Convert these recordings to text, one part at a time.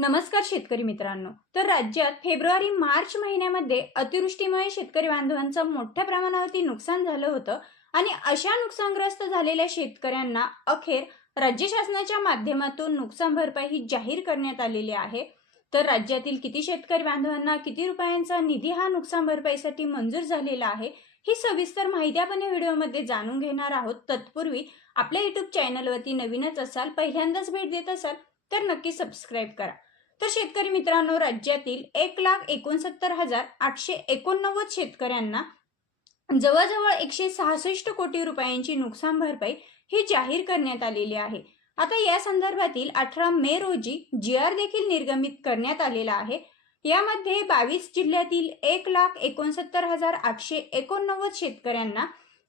नमस्कार शेतकरी मित्रांनो। तर राज्यात फेब्रुवारी-मार्च महिन्यामध्ये अतिवृष्टीमुळे शेतकरी बांधवांचं मोठ्या प्रमाणावरती नुकसान झालं होतं आणि अशा नुकसानग्रस्त झालेल्या शेतकऱ्यांना अखेर राज्य शासनाच्या माध्यमातून नुकसान भरपाई ही जाहीर करण्यात आलेली आहे। तर राज्यातील किती शेतकरी बांधवांना किती रुपयांचा निधी हा नुकसान भरपाईसाठी मंजूर झालेला आहे ही सविस्तर माहिती आपण या व्हिडिओमध्ये जाणून घेणार आहोत। तत्पूर्वी आपल्या युट्यूब चॅनलवरती नवीनच असाल, पहिल्यांदाच भेट देत असाल तर नक्की सबस्क्राईब करा। तर शेतकरी मित्रांनो, राज्यातील 1,69,889 शेतकऱ्यांना जवळजवळ 166 कोटी रुपयांची नुकसान भरपाई ही जाहीर करण्यात आलेली आहे। आता या संदर्भातील 18 मे रोजी GR देखील निर्गमित करण्यात आलेला आहे। यामध्ये 22 जिल्ह्यातील 1,69,889 शेतकऱ्यांना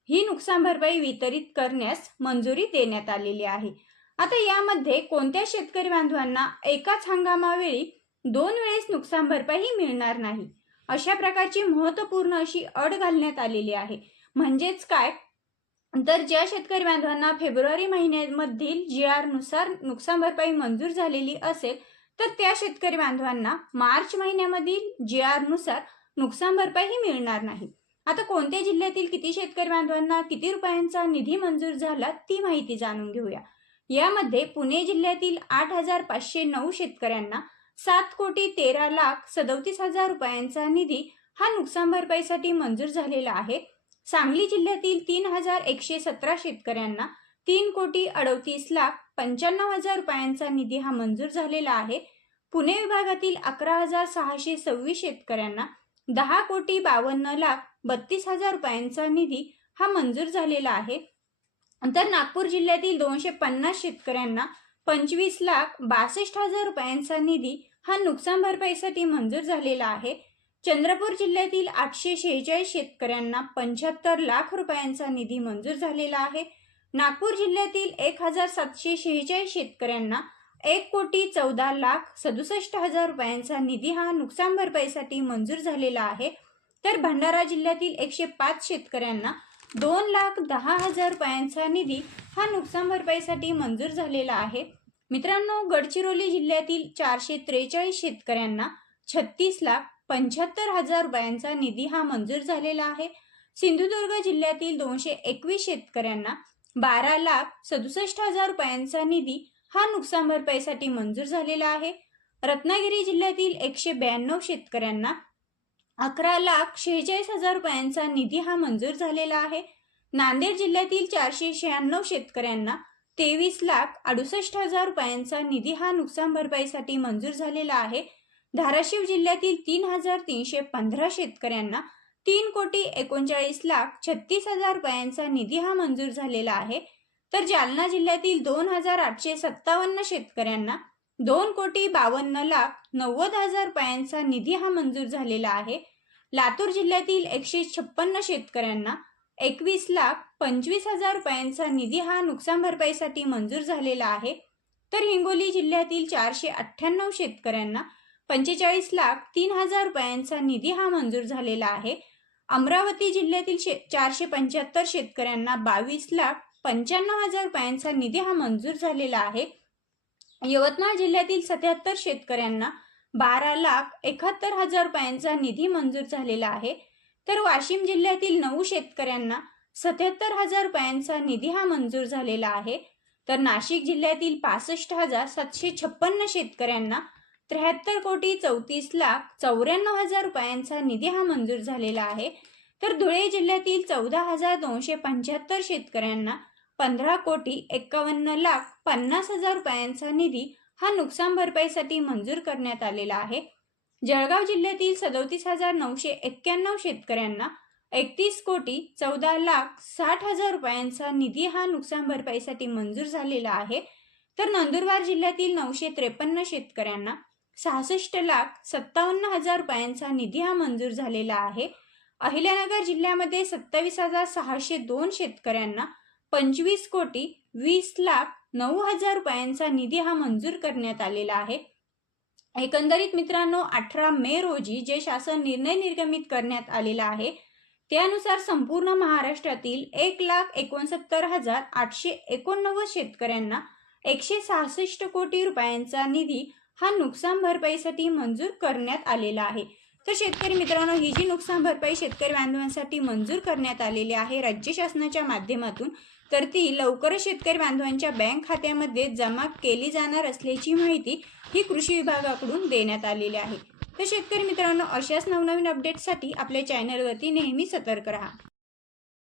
ही नुकसान भरपाई वितरित करण्यास मंजुरी देण्यात आलेली आहे। आता यामध्ये कोणत्या शेतकरी बांधवांना एकाच हंगामावेळी 2 वेळेस नुकसान भरपाई मिळणार नाही, अशा प्रकारची महत्त्वपूर्ण अशी अट घालण्यात आलेली आहे। म्हणजेच काय, तर ज्या शेतकरी बांधवांना फेब्रुवारी महिन्यामधील GR नुसार नुकसान भरपाई मंजूर झालेली असेल तर त्या शेतकरी बांधवांना मार्च महिन्यामधील GR नुसार नुकसान भरपाई ही मिळणार नाही। आता कोणत्या जिल्ह्यातील किती शेतकरी बांधवांना किती रुपयांचा निधी मंजूर झाला ती माहिती जाणून घेऊया। यामध्ये पुणे जिल्ह्यातील 8,509 शेतकऱ्यांना 7,13,37,000 रुपयांचा निधी हा नुकसान भरपाईसाठी मंजूर झालेला आहे। सांगली जिल्ह्यातील 3,117 शेतकऱ्यांना 3,38,95,000 रुपयांचा निधी हा मंजूर झालेला आहे। पुणे विभागातील 11,626 शेतकऱ्यांना 10,52,32,000 रुपयांचा निधी हा मंजूर झालेला आहे। तर नागपूर जिल्ह्यातील 250 शेतकऱ्यांना 25,62,000 रुपयांचा निधी हा नुकसान भरपाईसाठी मंजूर झालेला आहे। चंद्रपूर जिल्ह्यातील 846 शेतकऱ्यांना 75 लाख रुपयांचा निधी मंजूर झालेला आहे। नागपूर जिल्ह्यातील 1,746 शेतकऱ्यांना 1,14,67,000 रुपयांचा निधी हा नुकसान भरपाईसाठी मंजूर झालेला आहे। तर भंडारा जिल्ह्यातील 105 शेतकऱ्यांना 2,10,000 रुपयांचा निधी हा नुकसान भरपाईसाठी मंजूर झालेला आहे। मित्रांनो, गडचिरोली जिल्ह्यातील 443 शेतकऱ्यांना 36,75,000 रुपयांचा निधी हा मंजूर झालेला आहे। सिंधुदुर्ग जिल्ह्यातील 221 शेतकऱ्यांना 12,67,000 रुपयांचा निधी हा नुकसान भरपाईसाठी मंजूर झालेला आहे। रत्नागिरी जिल्ह्यातील 192 शेतकऱ्यांना 11,46,000 रुपयांचा निधी हा मंजूर झालेला आहे। नांदेड जिल्ह्यातील 496 शेतकऱ्यांना 23,68,000 रुपयांचा निधी हा नुकसान भरपाईसाठी मंजूर झालेला आहे। धाराशिव जिल्ह्यातील 3,315 शेतकऱ्यांना 3,39,36,000 रुपयांचा निधी हा मंजूर झालेला आहे। तर जालना जिल्ह्यातील 2,857 शेतकऱ्यांना 2,52,90,000 रुपयांचा निधी हा मंजूर झालेला आहे। लातूर जिल्ह्यातील 156 शेतकऱ्यांना 21,25,000 रुपयांचा निधी हा नुकसान भरपाईसाठी मंजूर झालेला आहे। तर हिंगोली जिल्ह्यातील 498 शेतकऱ्यांना 45,03,000 रुपयांचा निधी हा मंजूर झालेला आहे। अमरावती जिल्ह्यातील 475 शेतकऱ्यांना 22,95,000 रुपयांचा निधी हा मंजूर झालेला आहे। यवतमाळ जिल्ह्यातील 77 शेतकऱ्यांना 12,71,000 रुपयांचा निधी मंजूर झालेला आहे। तर वाशिम जिल्ह्यातील 9 शेतकऱ्यांना 77,000 रुपयांचा निधी हा मंजूर झालेला आहे। तर नाशिक जिल्ह्यातील 65,756 शेतकऱ्यांना 73,34,94,000 रुपयांचा निधी हा मंजूर झालेला आहे। तर धुळे जिल्ह्यातील 14,275 शेतकऱ्यांना 15,51,50,000 रुपयांचा निधी हा नुकसान भरपाईसाठी मंजूर करण्यात आलेला आहे। जळगाव जिल्ह्यातील 37,991 शेतकऱ्यांना 31,14,60,000 रुपयांचा निधी हा नुकसान भरपाईसाठी मंजूर झालेला आहे। तर नंदुरबार जिल्ह्यातील 953 शेतकऱ्यांना 66,57,000 रुपयांचा निधी हा मंजूर झालेला आहे। अहिल्यानगर जिल्ह्यामध्ये 27,602 शेतकऱ्यांना 25,20,09,000 रुपयांचा निधी हा मंजूर करण्यात आलेला आहे। एकंदरीत मित्रांनो, 18 मे रोजी जे शासन निर्णय निर्गमित करण्यात आलेला आहे त्यानुसार संपूर्ण महाराष्ट्रातील 1,69,889 शेतकऱ्यांना 166 कोटी रुपयांचा निधी हा नुकसान भरपाईसाठी मंजूर करण्यात आलेला आहे। तर शेतकरी मित्रांनो, ही जी नुकसान भरपाई शेतकरी बांधवांसाठी मंजूर करण्यात आलेली आहे राज्य शासनाच्या माध्यमातून, तर ती लवकरच शेतकरी बांधवांच्या बँक खात्यामध्ये जमा केली जाणार असल्याची माहिती ही कृषी विभागाकडून देण्यात आलेली आहे। तर शेतकरी मित्रांनो, अशाच नवनवीन अपडेट्ससाठी आपल्या चॅनलवरती नेहमी सतर्क राहा।